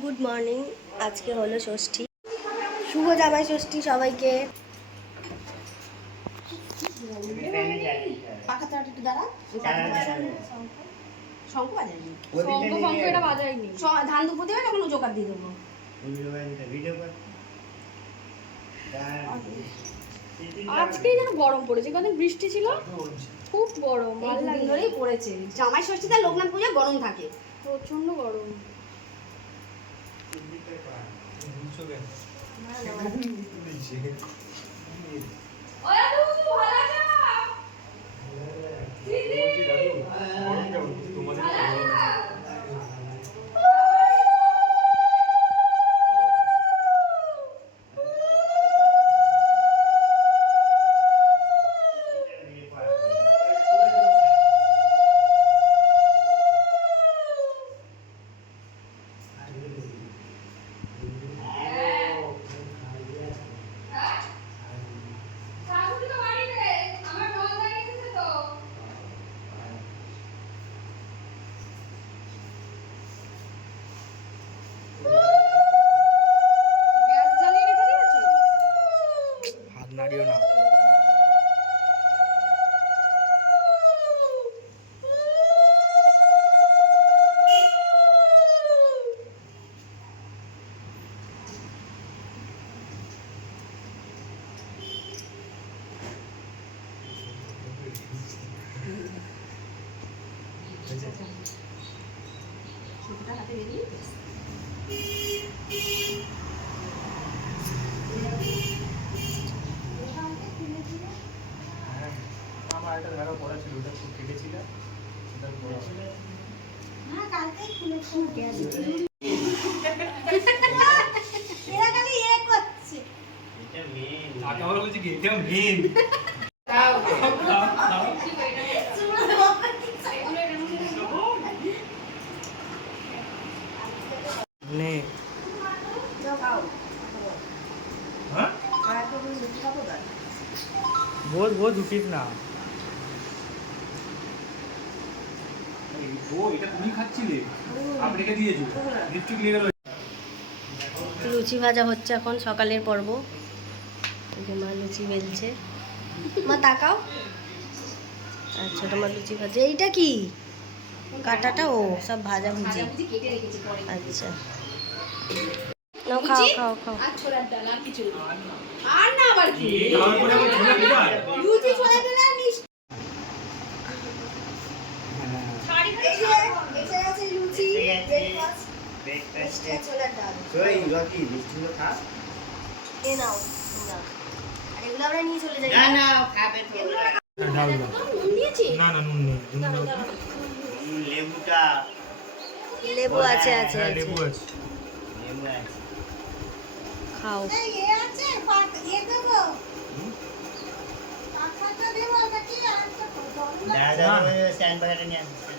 Good morning. আজকে হলো ষষ্ঠী, শুভ জামাই ষষ্ঠী সবাইকে। ধান দুপুর দেবে তখন জোগাড় দিয়ে দেবো। আজকেই যেন গরম পড়েছে, কদিন বৃষ্টি ছিল, খুব গরম। দুদিন ধরেই পড়েছে। জামাই ষষ্ঠীতে লোকনাথ পুজো গরম থাকে, প্রচন্ড গরম। নাড়িও না। হাতে বেরিয়ে আমার একটা ধারা পড়া ছিল, ওটা খুব কেটেছিল, ওটা পড়া ছিল। হ্যাঁ, কালকেই খুলেছি। এরা খালি এ করছে। এটা মেন। আগে বলা বলছি কি এটা মেন। নে। হ্যাঁ? बहुत बहुत उठिस ना। ও এটা তুমি খাচ্ছিলে, আপনি কে দিয়েছো? লিপস্টিক নিয়ে গেল। লুচি ভাজা হচ্ছে এখন, সকালের পর্ব। এই যে মা লুচি বেলছে। মা তাকাও। আচ্ছা, তোমার লুচি ভাজা। এইটা কি কাটাটা? ও সব ভাজা ভুজি। আচ্ছা, নাও খাও খাও খাও। আর ছোলার ডাল আর কিছু আর না, আবার কি খাওয়ার পরে আবার ছোলা দিবা? লুচি ছোলা ডাল আর মিষ্টি। শাড়ি এসে গেছে লুচি, ব্রেকফাস্ট, ছোলার ডাল। ওই রকি মিষ্টিগুলো খা। এ নাও তোমরা। আর এগুলো আমরা নিয়ে চলে যাই। না না খাবে তো। না নুন দিয়েছি। না নুন নেই, নুন দাও। লেবুটা। লেবু আছে আছে হ্যাঁ, আছে। লেবু আছে। লেবু আছে। খাও। এ আছে পাক এ দেবো। পাকটা দেবো নাকি আর তো দাদা স্ট্যান্ড বাগানে নিয়ে আসো।